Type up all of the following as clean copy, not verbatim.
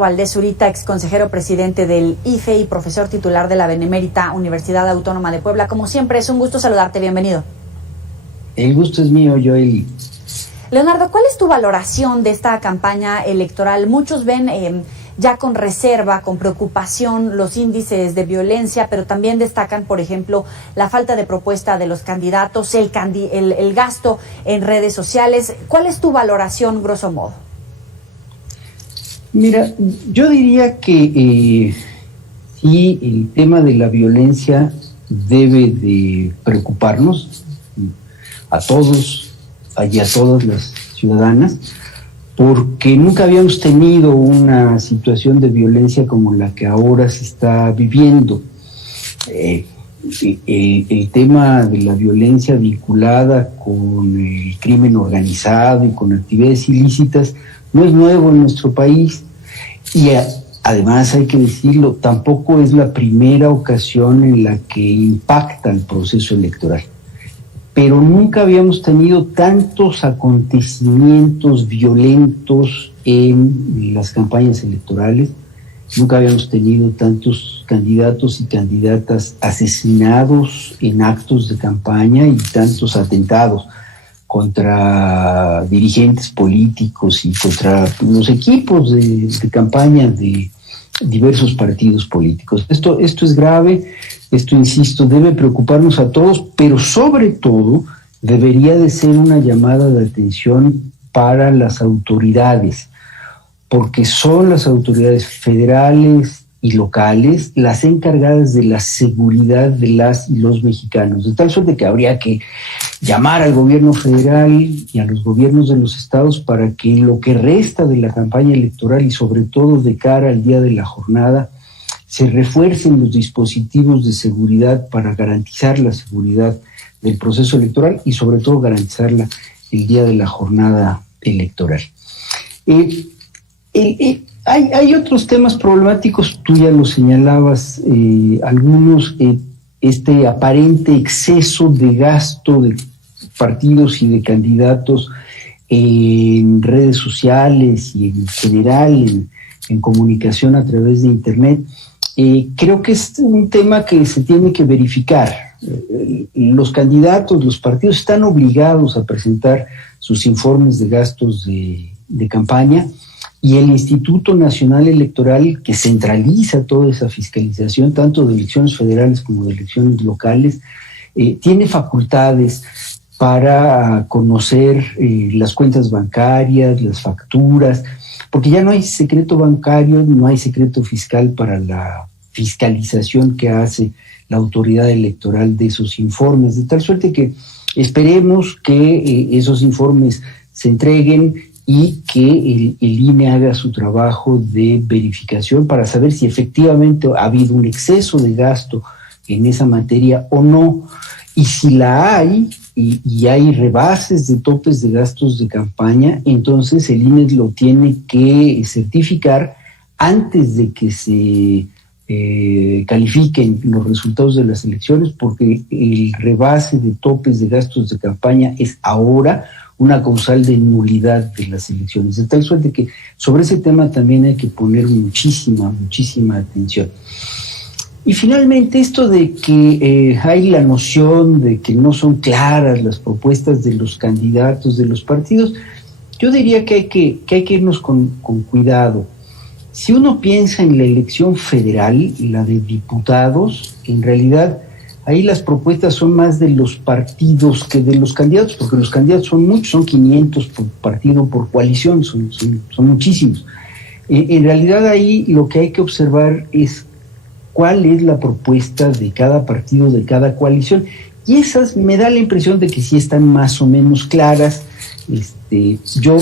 Valdés Zurita, ex consejero presidente del IFE y profesor titular de la Benemérita Universidad Autónoma de Puebla. Como siempre, es un gusto saludarte, bienvenido. El gusto es mío, Joely. Leonardo, ¿cuál es tu valoración de esta campaña electoral? Muchos ven ya con reserva, con preocupación, los índices de violencia, pero también destacan, por ejemplo, la falta de propuesta de los candidatos, el gasto en redes sociales. ¿Cuál es tu valoración, grosso modo? Mira, yo diría que sí, el tema de la violencia debe de preocuparnos a todos y a todas las ciudadanas, porque nunca habíamos tenido una situación de violencia como la que ahora se está viviendo. El tema de la violencia vinculada con el crimen organizado y con actividades ilícitas no es nuevo en nuestro país y además hay que decirlo, tampoco es la primera ocasión en la que impacta el proceso electoral. Pero nunca habíamos tenido tantos acontecimientos violentos en las campañas electorales, nunca habíamos tenido tantos candidatos y candidatas asesinados en actos de campaña y tantos atentados contra dirigentes políticos y contra los equipos de campaña de diversos partidos políticos. Esto es grave, esto, insisto, debe preocuparnos a todos, pero sobre todo debería de ser una llamada de atención para las autoridades, porque son las autoridades federales y locales las encargadas de la seguridad de las y los mexicanos, de tal suerte que habría que llamar al gobierno federal y a los gobiernos de los estados para que en lo que resta de la campaña electoral y sobre todo de cara al día de la jornada se refuercen los dispositivos de seguridad para garantizar la seguridad del proceso electoral y sobre todo garantizarla el día de la jornada electoral. Hay otros temas problemáticos, tú ya lo señalabas, algunos, este aparente exceso de gasto de partidos y de candidatos en redes sociales y en general en comunicación a través de Internet. Creo que es un tema que se tiene que verificar. Los candidatos, los partidos están obligados a presentar sus informes de gastos de campaña, y el Instituto Nacional Electoral, que centraliza toda esa fiscalización, tanto de elecciones federales como de elecciones locales, tiene facultades para conocer las cuentas bancarias, las facturas, porque ya no hay secreto bancario, no hay secreto fiscal para la fiscalización que hace la autoridad electoral de esos informes, de tal suerte que esperemos que esos informes se entreguen y que el INE haga su trabajo de verificación para saber si efectivamente ha habido un exceso de gasto en esa materia o no, y si la hay y hay rebases de topes de gastos de campaña, entonces el INE lo tiene que certificar antes de que se califiquen los resultados de las elecciones, porque el rebase de topes de gastos de campaña es ahora una causal de nulidad de las elecciones, de tal suerte que sobre ese tema también hay que poner muchísima atención. Y finalmente esto de que hay la noción de que no son claras las propuestas de los candidatos, de los partidos, yo diría que hay que irnos con cuidado. Si uno piensa en la elección federal, la de diputados, en realidad ahí las propuestas son más de los partidos que de los candidatos, porque los candidatos son muchos, son 500 por partido, por coalición, son muchísimos. En realidad ahí lo que hay que observar es cuál es la propuesta de cada partido, de cada coalición, y esas me da la impresión de que sí están más o menos claras. Yo,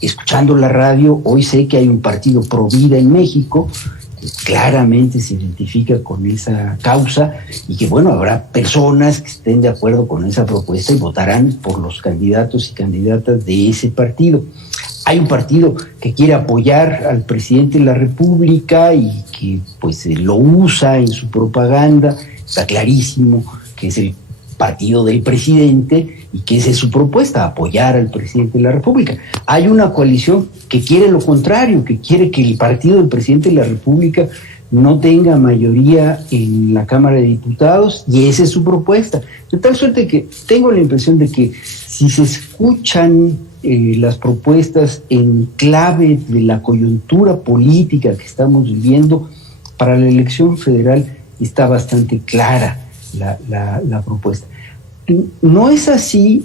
escuchando la radio, hoy sé que hay un partido pro vida en México, claramente se identifica con esa causa y que, bueno, habrá personas que estén de acuerdo con esa propuesta y votarán por los candidatos y candidatas de ese partido. Hay un partido que quiere apoyar al presidente de la República y que pues lo usa en su propaganda, está clarísimo que es el partido del presidente y que esa es su propuesta, apoyar al presidente de la República. Hay una coalición que quiere lo contrario, que quiere que el partido del presidente de la República no tenga mayoría en la Cámara de Diputados, y esa es su propuesta. De tal suerte que tengo la impresión de que si se escuchan las propuestas en clave de la coyuntura política que estamos viviendo, para la elección federal está bastante clara la propuesta. No es así,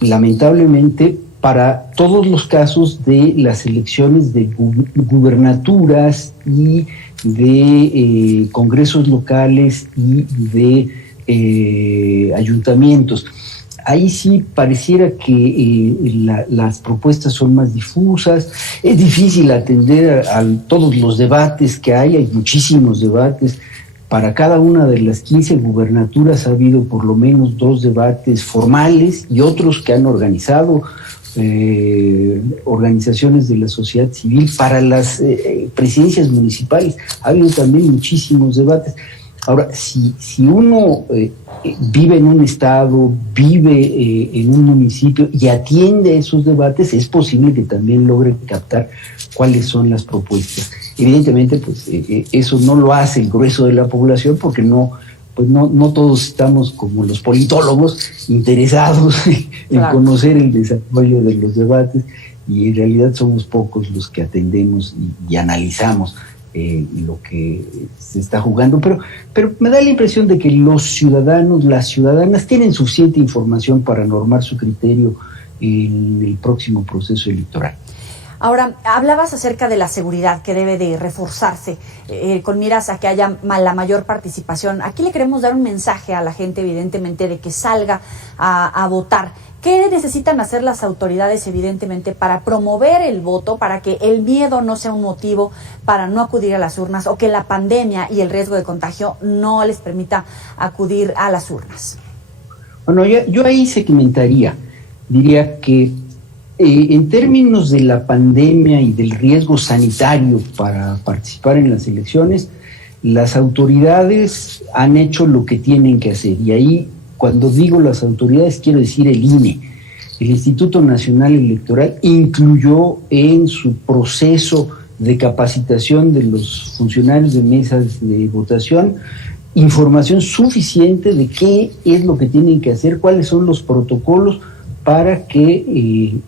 lamentablemente, para todos los casos de las elecciones de gubernaturas y de congresos locales y de ayuntamientos. Ahí sí pareciera que las propuestas son más difusas, es difícil atender a todos los debates que hay muchísimos debates. Para cada una de las 15 gubernaturas ha habido por lo menos 2 debates formales y otros que han organizado organizaciones de la sociedad civil. Para las presidencias municipales ha habido también muchísimos debates. Ahora, si uno vive en un estado, vive en un municipio y atiende a esos debates, es posible que también logre captar cuáles son las propuestas. Evidentemente, pues eso no lo hace el grueso de la población, porque no todos estamos como los politólogos interesados en conocer el desarrollo de los debates, y en realidad somos pocos los que atendemos y analizamos lo que se está jugando, pero me da la impresión de que los ciudadanos, las ciudadanas tienen suficiente información para normar su criterio en el próximo proceso electoral. Ahora, hablabas acerca de la seguridad que debe de reforzarse con miras a que haya la mayor participación. Aquí le queremos dar un mensaje a la gente, evidentemente, de que salga a votar. ¿Qué necesitan hacer las autoridades, evidentemente, para promover el voto, para que el miedo no sea un motivo para no acudir a las urnas, o que la pandemia y el riesgo de contagio no les permita acudir a las urnas? Bueno, yo ahí segmentaría. Diría que en términos de la pandemia y del riesgo sanitario para participar en las elecciones, las autoridades han hecho lo que tienen que hacer. Y ahí, cuando digo las autoridades, quiero decir el INE. El Instituto Nacional Electoral incluyó en su proceso de capacitación de los funcionarios de mesas de votación información suficiente de qué es lo que tienen que hacer, cuáles son los protocolos para que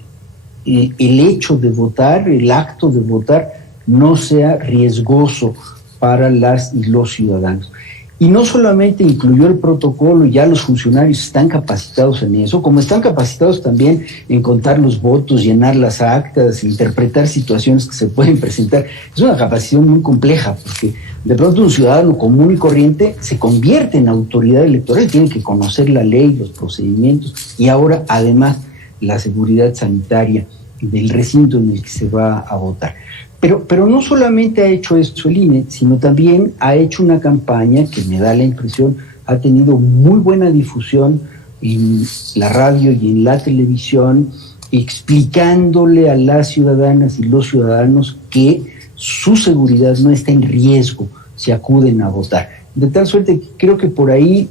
el hecho de votar, el acto de votar, no sea riesgoso para las y los ciudadanos. Y no solamente incluyó el protocolo, y ya los funcionarios están capacitados en eso, como están capacitados también en contar los votos, llenar las actas, interpretar situaciones que se pueden presentar. Es una capacitación muy compleja, porque de pronto un ciudadano común y corriente se convierte en autoridad electoral, tiene que conocer la ley, los procedimientos, y ahora además la seguridad sanitaria del recinto en el que se va a votar. Pero no solamente ha hecho esto el INE, sino también ha hecho una campaña que me da la impresión ha tenido muy buena difusión en la radio y en la televisión, explicándole a las ciudadanas y los ciudadanos que su seguridad no está en riesgo si acuden a votar. De tal suerte que creo que por ahí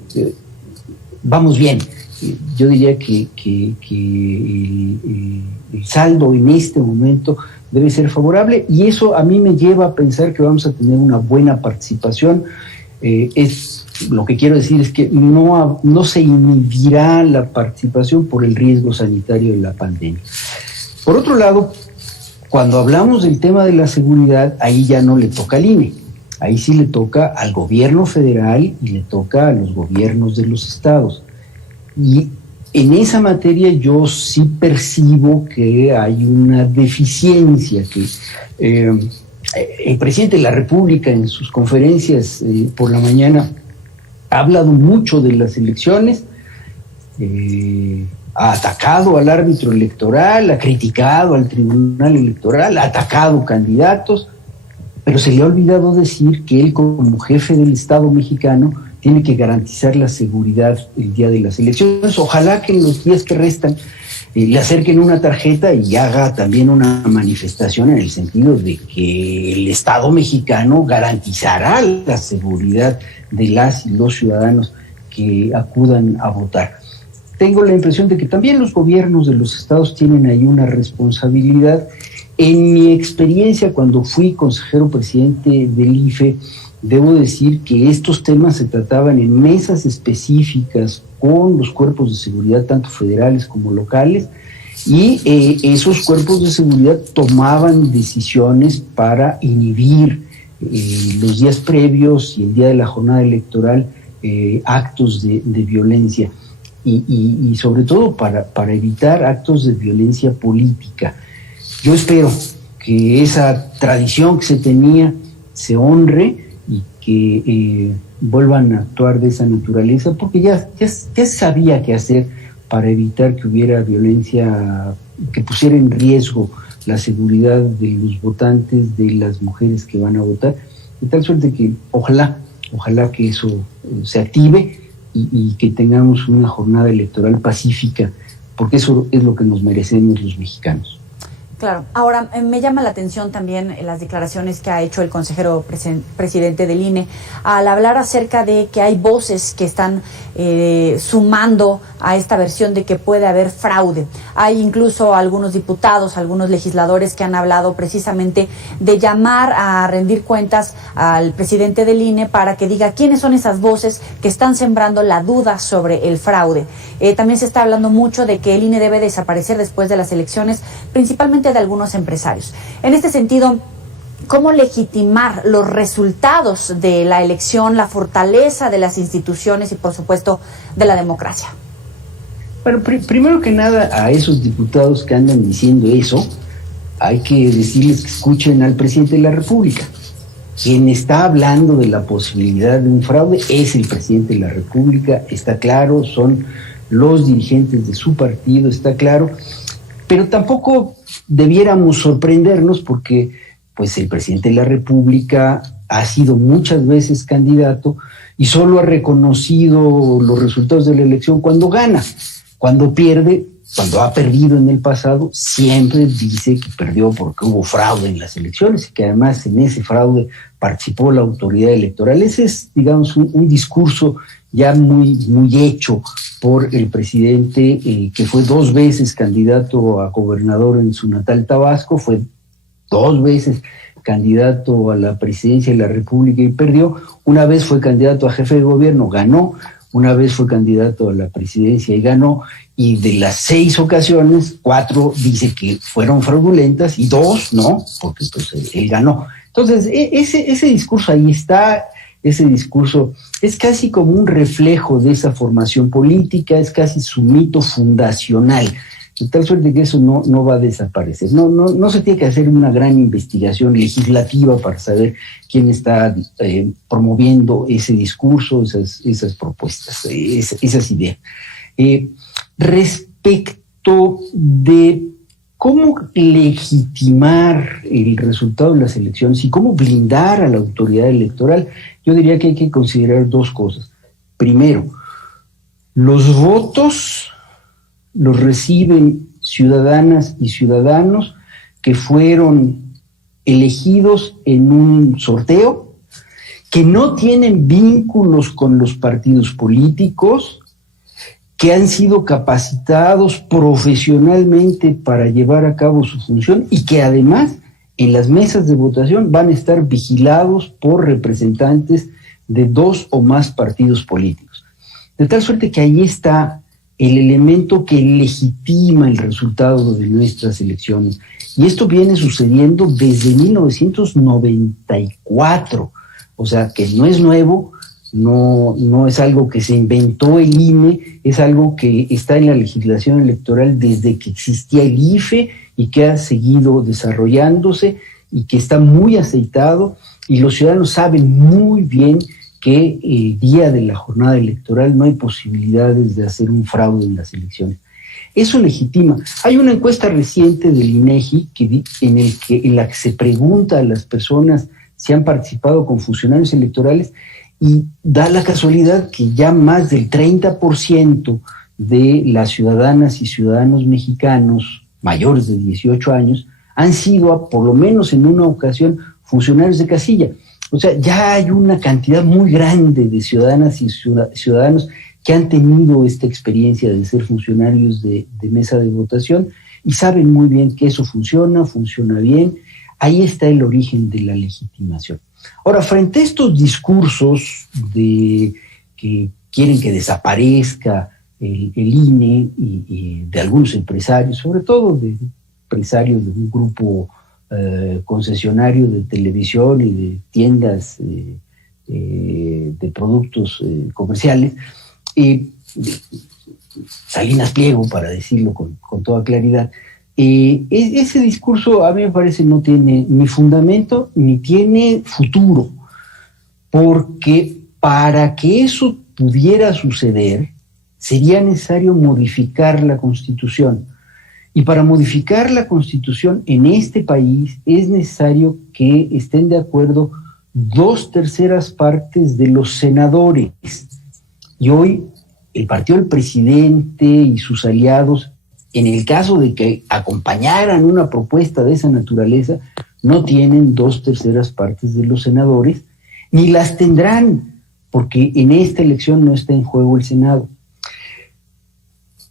vamos bien. Yo diría que el saldo en este momento debe ser favorable, y eso a mí me lleva a pensar que vamos a tener una buena participación. Lo que quiero decir es que no se inhibirá la participación por el riesgo sanitario de la pandemia. Por otro lado, cuando hablamos del tema de la seguridad, ahí ya no le toca al INE, ahí sí le toca al gobierno federal y le toca a los gobiernos de los estados. Y en esa materia yo sí percibo que hay una deficiencia, que el presidente de la República en sus conferencias por la mañana ha hablado mucho de las elecciones, ha atacado al árbitro electoral, ha criticado al tribunal electoral, ha atacado candidatos, pero se le ha olvidado decir que él, como jefe del Estado mexicano, tiene que garantizar la seguridad el día de las elecciones. Ojalá que en los días que restan le acerquen una tarjeta y haga también una manifestación en el sentido de que el Estado mexicano garantizará la seguridad de las y los ciudadanos que acudan a votar. Tengo la impresión de que también los gobiernos de los estados tienen ahí una responsabilidad. En mi experiencia, cuando fui consejero presidente del IFE, debo decir que estos temas se trataban en mesas específicas con los cuerpos de seguridad, tanto federales como locales, y esos cuerpos de seguridad tomaban decisiones para inhibir los días previos y el día de la jornada electoral actos de violencia y sobre todo para evitar actos de violencia política. Yo espero que esa tradición que se tenía se honre y que vuelvan a actuar de esa naturaleza, porque ya se sabía qué hacer para evitar que hubiera violencia que pusiera en riesgo la seguridad de los votantes, de las mujeres que van a votar, de tal suerte que ojalá que eso se active y que tengamos una jornada electoral pacífica, porque eso es lo que nos merecemos los mexicanos. Claro. Ahora, me llama la atención también las declaraciones que ha hecho el consejero presidente del INE al hablar acerca de que hay voces que están sumando a esta versión de que puede haber fraude. Hay incluso algunos diputados, algunos legisladores que han hablado precisamente de llamar a rendir cuentas al presidente del INE para que diga quiénes son esas voces que están sembrando la duda sobre el fraude. También se está hablando mucho de que el INE debe desaparecer después de las elecciones, principalmente de algunos empresarios. En este sentido, ¿cómo legitimar los resultados de la elección, la fortaleza de las instituciones y, por supuesto, de la democracia? Bueno, primero que nada, a esos diputados que andan diciendo eso, hay que decirles que escuchen al presidente de la República. Quien está hablando de la posibilidad de un fraude es el presidente de la República, está claro, son los dirigentes de su partido, está claro, pero tampoco debiéramos sorprendernos porque pues el presidente de la República ha sido muchas veces candidato y solo ha reconocido los resultados de la elección cuando gana. Cuando pierde, cuando ha perdido en el pasado, siempre dice que perdió porque hubo fraude en las elecciones y que además en ese fraude participó la autoridad electoral. Ese es, digamos, un discurso ya muy hecho por el presidente, que fue 2 veces candidato a gobernador en su natal Tabasco, fue 2 veces candidato a la presidencia de la República y perdió. Una vez fue candidato a jefe de gobierno, ganó. Una vez fue candidato a la presidencia y ganó. Y de las 6 ocasiones, 4 dice que fueron fraudulentas y 2 no, porque pues él ganó. Entonces, ese discurso ahí está. Ese discurso es casi como un reflejo de esa formación política, es casi su mito fundacional, de tal suerte que eso no va a desaparecer. No se tiene que hacer una gran investigación legislativa para saber quién está promoviendo ese discurso, esas propuestas, esas ideas. Respecto de cómo legitimar el resultado de las elecciones y cómo blindar a la autoridad electoral, yo diría que hay que considerar 2 cosas. Primero, los votos los reciben ciudadanas y ciudadanos que fueron elegidos en un sorteo, que no tienen vínculos con los partidos políticos, que han sido capacitados profesionalmente para llevar a cabo su función y que además en las mesas de votación van a estar vigilados por representantes de 2 o más partidos políticos. De tal suerte que ahí está el elemento que legitima el resultado de nuestras elecciones. Y esto viene sucediendo desde 1994, o sea que no es nuevo. No es algo que se inventó el INE, es algo que está en la legislación electoral desde que existía el IFE y que ha seguido desarrollándose y que está muy aceitado, y los ciudadanos saben muy bien que el día de la jornada electoral no hay posibilidades de hacer un fraude en las elecciones. Eso legitima. Hay una encuesta reciente del INEGI en la que se pregunta a las personas si han participado con funcionarios electorales, y da la casualidad que ya más del 30% de las ciudadanas y ciudadanos mexicanos mayores de 18 años han sido, por lo menos en una ocasión, funcionarios de casilla. O sea, ya hay una cantidad muy grande de ciudadanas y ciudadanos que han tenido esta experiencia de ser funcionarios de mesa de votación y saben muy bien que eso funciona bien. Ahí está el origen de la legitimación. Ahora, frente a estos discursos de que quieren que desaparezca el INE y de algunos empresarios, sobre todo de empresarios de un grupo concesionario de televisión y de tiendas de productos comerciales, Salinas Pliego, para decirlo con toda claridad, ese discurso a mí me parece no tiene ni fundamento ni tiene futuro, porque para que eso pudiera suceder sería necesario modificar la Constitución. Y para modificar la Constitución en este país es necesario que estén de acuerdo 2/3 partes de los senadores. Y hoy el partido del presidente y sus aliados, en el caso de que acompañaran una propuesta de esa naturaleza, no tienen 2/3 partes de los senadores, ni las tendrán, porque en esta elección no está en juego el Senado.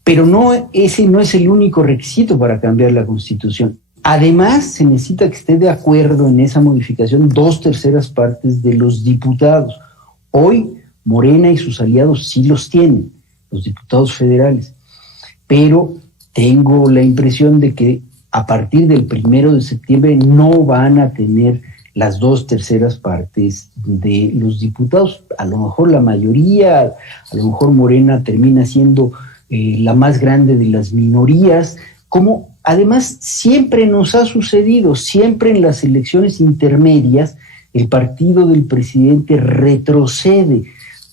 Pero ese no es el único requisito para cambiar la Constitución. Además, se necesita que esté de acuerdo en esa modificación 2/3 partes de los diputados. Hoy, Morena y sus aliados sí los tienen, los diputados federales. Pero tengo la impresión de que a partir del 1 de septiembre no van a tener las 2/3 partes de los diputados. A lo mejor la mayoría, a lo mejor Morena termina siendo la más grande de las minorías, como además siempre nos ha sucedido, siempre en las elecciones intermedias el partido del presidente retrocede,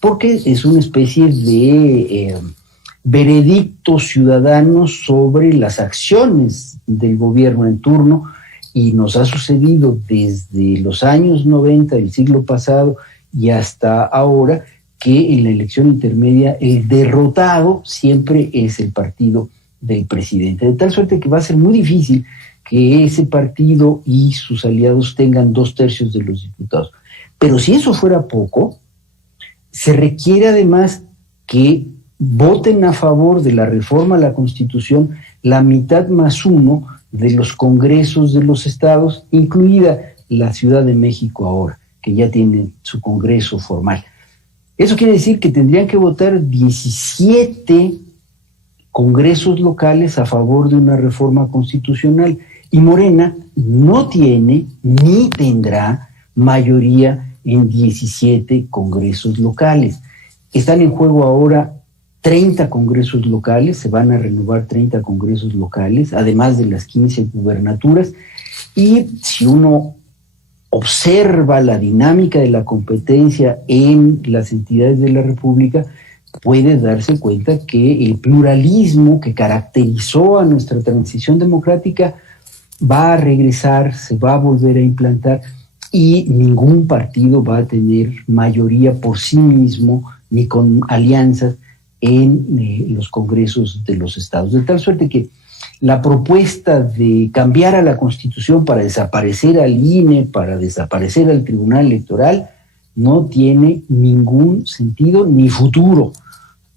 porque es una especie de veredicto ciudadano sobre las acciones del gobierno en turno, y nos ha sucedido desde los años 90 del siglo pasado y hasta ahora, que en la elección intermedia el derrotado siempre es el partido del presidente, de tal suerte que va a ser muy difícil que ese partido y sus aliados tengan 2/3 de los diputados. Pero si eso fuera poco, se requiere además que voten a favor de la reforma a la Constitución la mitad más uno de los congresos de los estados, incluida la Ciudad de México ahora, que ya tiene su congreso formal. Eso quiere decir que tendrían que votar 17 congresos locales a favor de una reforma constitucional, y Morena no tiene ni tendrá mayoría en 17 congresos locales. Están en juego ahora 30 congresos locales, se van a renovar 30 congresos locales, además de las 15 gubernaturas, y si uno observa la dinámica de la competencia en las entidades de la República, puede darse cuenta que el pluralismo que caracterizó a nuestra transición democrática va a regresar, se va a volver a implantar, y ningún partido va a tener mayoría por sí mismo ni con alianzas en los congresos de los estados. De tal suerte que la propuesta de cambiar a la Constitución para desaparecer al INE, para desaparecer al Tribunal Electoral, no tiene ningún sentido ni futuro,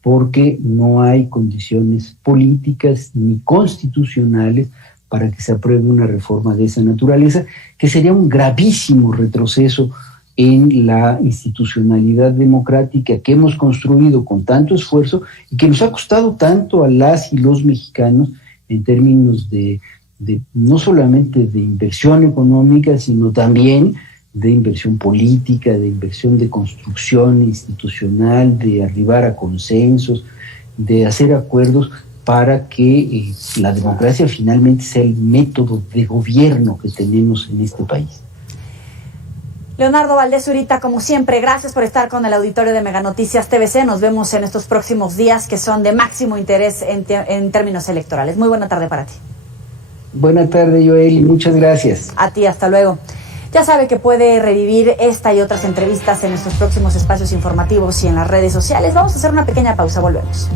porque no hay condiciones políticas ni constitucionales para que se apruebe una reforma de esa naturaleza, que sería un gravísimo retroceso en la institucionalidad democrática que hemos construido con tanto esfuerzo y que nos ha costado tanto a las y los mexicanos en términos de no solamente de inversión económica, sino también de inversión política, de inversión de construcción institucional, de arribar a consensos, de hacer acuerdos para que la democracia finalmente sea el método de gobierno que tenemos en este país. Leonardo Valdés Zurita, como siempre, gracias por estar con el auditorio de Mega Noticias TVC. Nos vemos en estos próximos días que son de máximo interés en términos electorales. Muy buena tarde para ti. Buena tarde, Joel, y muchas gracias. A ti, hasta luego. Ya sabe que puede revivir esta y otras entrevistas en nuestros próximos espacios informativos y en las redes sociales. Vamos a hacer una pequeña pausa, volvemos.